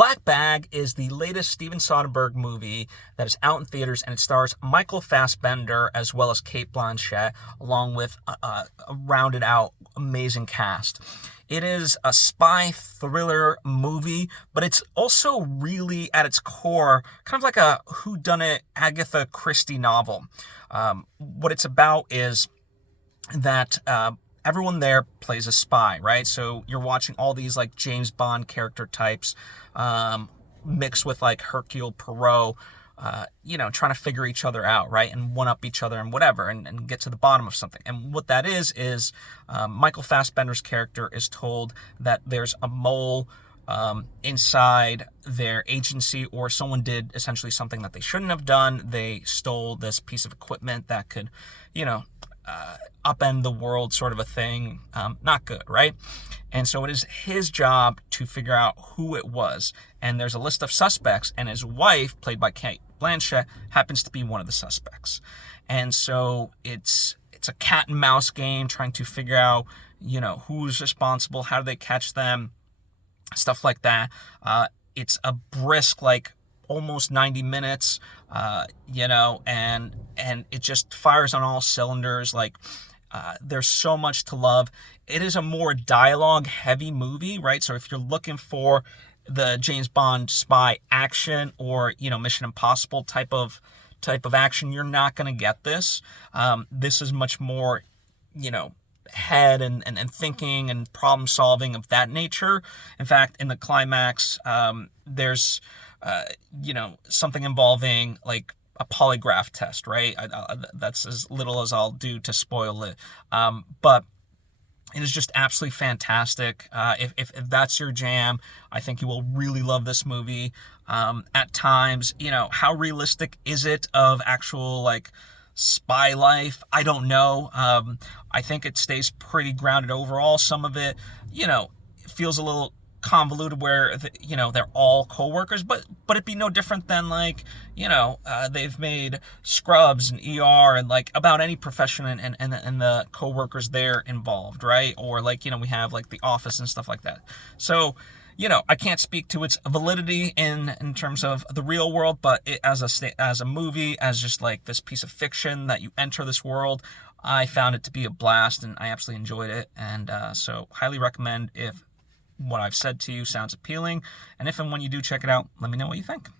Black Bag is the latest Steven Soderbergh movie that is out in theaters, and it stars Michael Fassbender as well as Cate Blanchett, along with a rounded out, amazing cast. It is a spy thriller movie, but it's also really, at its core, kind of like a whodunit Agatha Christie novel. What it's about is that everyone there plays a spy, right? So you're watching all these like James Bond character types mixed with like Hercule Poirot, trying to figure each other out, right? And one-up each other and whatever, and get to the bottom of something. And what that is Michael Fassbender's character is told that there's a mole inside their agency, or someone did essentially something that they shouldn't have done. They stole this piece of equipment that could, upend the world, sort of a thing. Not good, right? And so it is his job to figure out who it was. And there's a list of suspects, and his wife, played by Cate Blanchett, happens to be one of the suspects. And so it's a cat and mouse game, trying to figure out, who's responsible, how do they catch them, stuff like that. It's a brisk, like, almost 90 minutes, and it just fires on all cylinders. Like, there's so much to love. It is a more dialogue-heavy movie, right? So if you're looking for the James Bond spy action or, Mission Impossible type of action, you're not going to get this. This is much more, head and thinking and problem solving of that nature. In fact, in the climax, there's something involving like a polygraph test, right? That's as little as I'll do to spoil it. But it is just absolutely fantastic. If that's your jam, I think you will really love this movie. At times, how realistic is it of actual like spy life? I don't know. I think it stays pretty grounded overall. Some of it, feels a little convoluted where they're all co-workers, but it'd be no different than like they've made Scrubs and ER and like about any profession and the co-workers there involved, right? Or like we have like The Office and stuff like that. So I can't speak to its validity in terms of the real world, but it, as a movie, as just like this piece of fiction that you enter this world, I found it to be a blast, and I absolutely enjoyed it. And so highly recommend if what I've said to you sounds appealing. And if and when you do check it out, let me know what you think.